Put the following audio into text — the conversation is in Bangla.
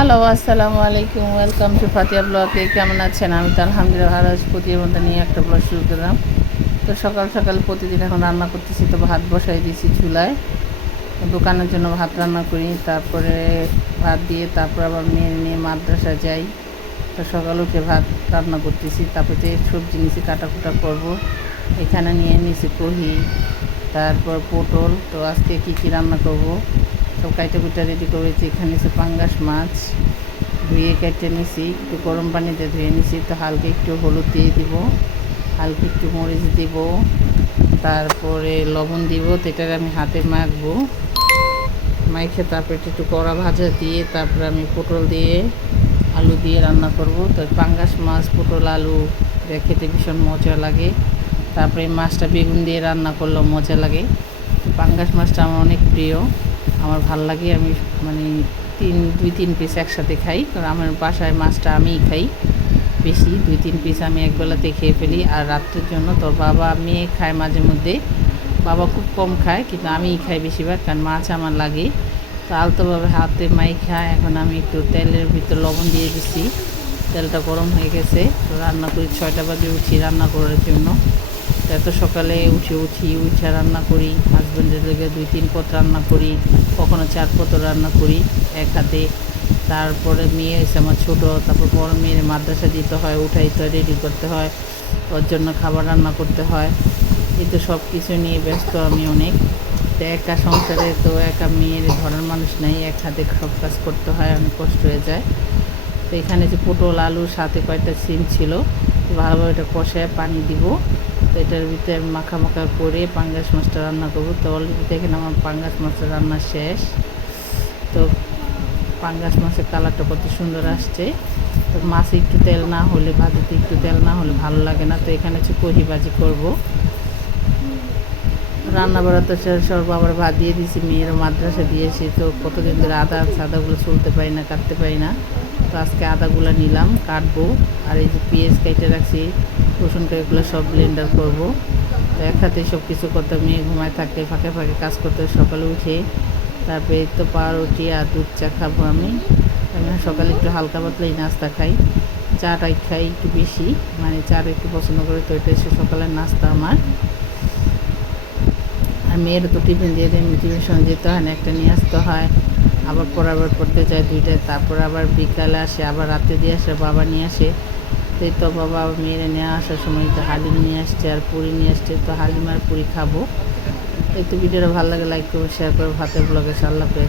হ্যালো, আসসালামু আলাইকুম। ওয়েলকাম টু ফাতিয়া ব্লগে। কেমন আছেন? আমি তো আলহামদুলিল্লাহ ভালো আছি। প্রতিদিনের মধ্যে নিয়ে একটা ব্লগ শুরু করলাম। তো সকাল সকাল প্রতিদিন এখন রান্না করতেছি, তো ভাত বসাই দিয়েছি চুলায়। দোকানের জন্য ভাত রান্না করি, তারপরে ভাত দিয়ে তারপর আবার মেয়ে নিয়ে মাদ্রাসা যাই। তো সকাল উঠে ভাত রান্না করতেছি, তারপরে যে সবজি নিয়েছি কাটাকুটা করবো। এখানে নিয়ে নিয়েছি কহি, তারপর পটল। তো আজকে কী রান্না করব সব কাইটা কুইটা রেডি করেছি। এখানে নিয়েছি পাঙ্গাস মাছ, ধুয়ে কেটে নিছি, একটু গরম পানিতে ধুয়ে নিছি। তো হালকা একটু হলুদ দিয়ে দিব, হালকা একটু মরিচ দিব, তারপরে লবণ দিব। তো এটাকে আমি হাতে মাখবো, মাইখে তারপরে একটু কড়া ভাজা দিয়ে তারপরে আমি পটল দিয়ে আলু দিয়ে রান্না করব। তো পাঙ্গাস মাছ পটল আলু খেতে ভীষণ মজা লাগে। তারপরে এই মাছটা বেগুন দিয়ে রান্না করলেও মজা লাগে। পাঙ্গাস মাছটা আমার অনেক প্রিয়, আমার ভাল লাগে। আমি মানে দুই তিন পিস একসাথে খাই, কারণ আমার বাসায় মাছটা আমিই খাই বেশি। 2-3 পিস আমি একবেলাতে খেয়ে ফেলি। আর রাত্রের জন্য তো বাবা মেয়ে খায় মাঝে মধ্যে, বাবা খুব কম খায়, কিন্তু আমিই খাই বেশিরভাগ, কারণ মাছ আমার লাগে। তো আলতোভাবে হাতে মাই খায়। এখন আমি একটু তেলের ভিতর লবণ দিয়ে দিচ্ছি, তেলটা গরম হয়ে গেছে। তো রান্না করি, 6টা বাজে উঠি রান্না করার জন্য। এত সকালে উঠে রান্না করি। হাজব্যান্ডের লেগে 2-3 পদ রান্না করি, কখনো 4 পদ রান্না করি এক হাতে। তারপরে মেয়ে এসে আমার ছোটো, তারপর বড় মেয়ের মাদ্রাসা দিতে হয়, উঠাইতে হয়, রেডি করতে হয়, ওর জন্য খাবার রান্না করতে হয়। কিন্তু সব কিছু নিয়ে ব্যস্ত আমি অনেক। তো একা সংসারে তো একা মেয়ের ধরার মানুষ নেই, এক হাতে সব কাজ করতে হয়, অনেক কষ্ট হয়ে যায়। তো এখানে যে পটল আলুর সাথে কয়েকটা সিম ছিল, ভালোভাবে এটা কষায় পানি দিব। তো এটার ভিতরে মাখা মাখা করে পাঙ্গাস মাছটা রান্না করবো। তো অলরেডি দেখেন আমার পাঙ্গাস মাছের রান্না শেষ। তো পাঙ্গাস মাছের কালারটা কত সুন্দর আসছে। তো মাছে একটু তেল না হলে, ভাজিতে একটু তেল না হলে ভালো লাগে না। তো এখানে হচ্ছে কহি ভাজি করবো। রান্না বাড়া তো সব আবার ভাত দিয়ে দিয়েছি, মেয়েরও মাদ্রাসা দিয়েছি। তো কতদিন ধরে আদাগুলো চলতে পারি না, কাটতে পারি না। তো আজকে আদাগুলো নিলাম, কাটবো। আর এই যে পেঁয়াজ কেটে রাখছি, রসুন এগুলো সব ব্লেন্ডার করবো। তো এক হাতে সব কিছু করতে, মেয়ে ঘুমায় থাকতে ফাঁকে ফাঁকে কাজ করতে সকালে উঠে। তারপরে তো পাউরুটি আর দুধ চা খাবো আমি। সকালে একটু হালকা পাতলাই নাস্তা খাই, চাটাই খাই একটু বেশি, মানে চাটা একটু পছন্দ করি। তো এটা এসে সকালের নাস্তা আমার। আর মেয়ের তো টিফিন দিয়ে দিই, টিফিনের সঙ্গে যেতে হয় না, একটা নিয়ে আসতে হয়। আবার পড়াবার পড়তে যায় 2টায়, তারপর আবার বিকালে আসে, আবার রাতে দিয়ে আসে, বাবা নিয়ে আসে। তো এই তো বাবা মেয়েরে নিয়ে আসার সময় তো হালিম নিয়ে আসছে আর পুরি নিয়ে আসছে। তো হালিম আর পুরি খাবো। এই তো ভিডিওটা ভালো লাগে লাইক করবো, শেয়ার করবো। ভাতের ব্লগে আল্লাহ হাফেজ।